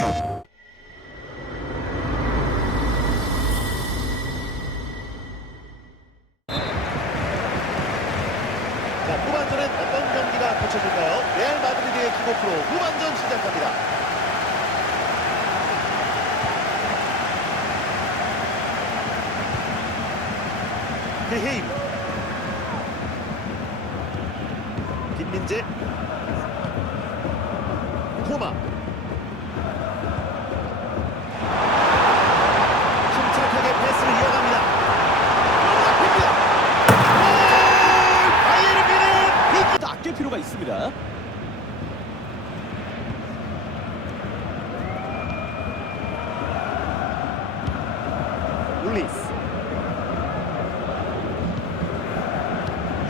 자, 후반전엔 어떤 경기가 펼쳐질까요? 레알 마드리드의 킥오프로 후반전 시작합니다. 헤헤임 김민재 토마 침착하게 패스를 이어갑니다. 넘어갑니다. 골! 바이에른 뮌헨 더 아낄 필요가 있습니다. 울리스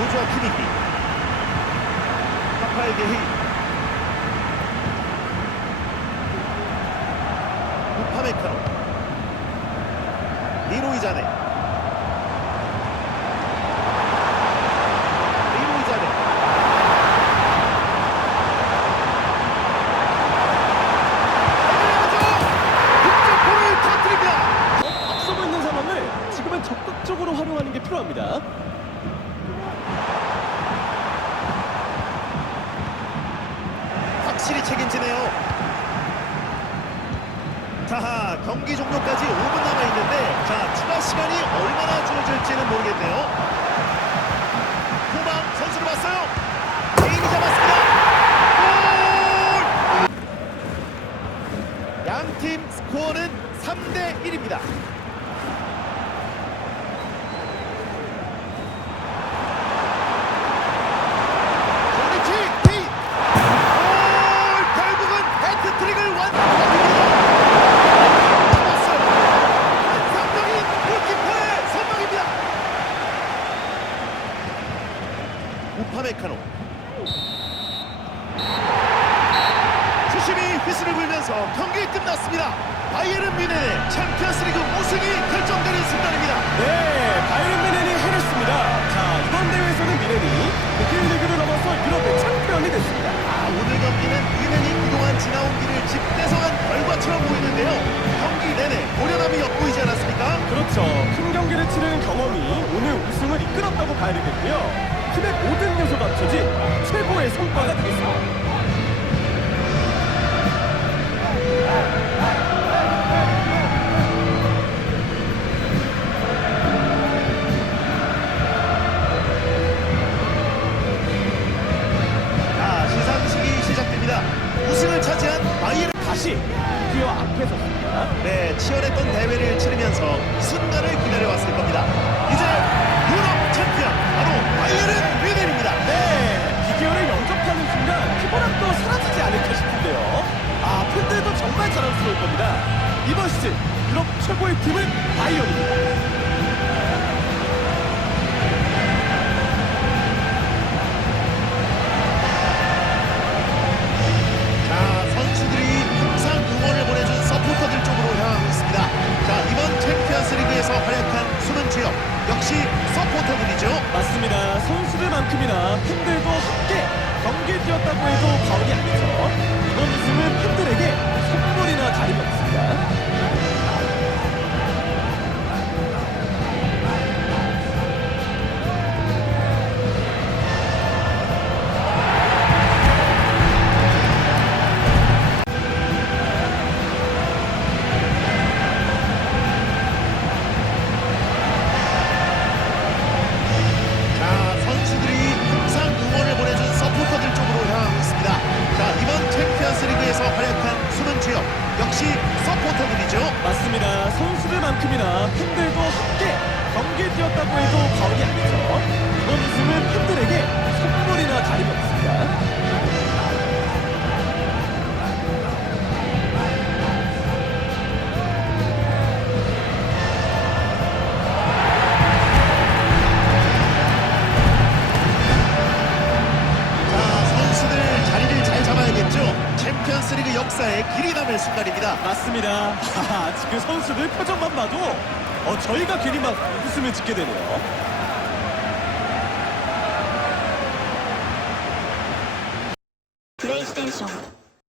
요조아 키니히. 파파의 게히. 파메카노. 리로이 자네. 리로이 자네. 득점골을 터뜨립니다. 앞서고 있는 상황을 지금은 적극적으로 활용하는 게 필요합니다. 확실히 책임지네요. 자, 경기 종료까지 5분 남아 있는데, 자, 추가 시간이 얼마나 주어질지는 모르겠네요. 후방 선수를 봤어요. 개인이 잡았습니다. 골! 양팀 스코어는 3대 1입니다. 조리치 케인 골! 결국은 해트트릭을 완성합니다. 잡았어요. 환상적인 골키퍼의 선방입니다. 우파메카노 주심이 휘슬을 불면서 경기 끝났습니다. 바이에른 뮌헨의 챔피언스리그 우승이 결정되는 순간입니다. 네, 바이에른 미넨이 해냈습니다. 자, 이번 대회에서는 미넨이 독일리그를 넘어서 유럽의 챔피언이 됐습니다. 아, 오늘 경기는 뮌헨이 그동안 지나온 길을 집대성한 결과처럼 보이는데요. 경기 내내 고련함이 엿보이지 않았습니까? 그렇죠. 큰 경기를 치르는 경험이 오늘 우승을 이끌었다고 봐야 되겠고요. 팀의 모든 요소가 합쳐진 최고의 성과가 되겠습니다. 다시 드디어 앞에 섰습니다. 네, 치열했던 대회를 치르면서 이 순간을 기다려왔을 겁니다. 이제 경기에 뛰었다고 해도 과언이 아니죠. 이번 우승은 팬들에게 선물이나 다름이 없습니다. 팬들도 함께 경기에 뛰었다고 해도 과언이 아니죠. 이번 우승은 팬들에게 선물이나 다름이 없습니다. 맞습니다. 하하, 지금 선수들 표정만 봐도 어, 저희가 괜히 막 웃음을 짓게 되네요.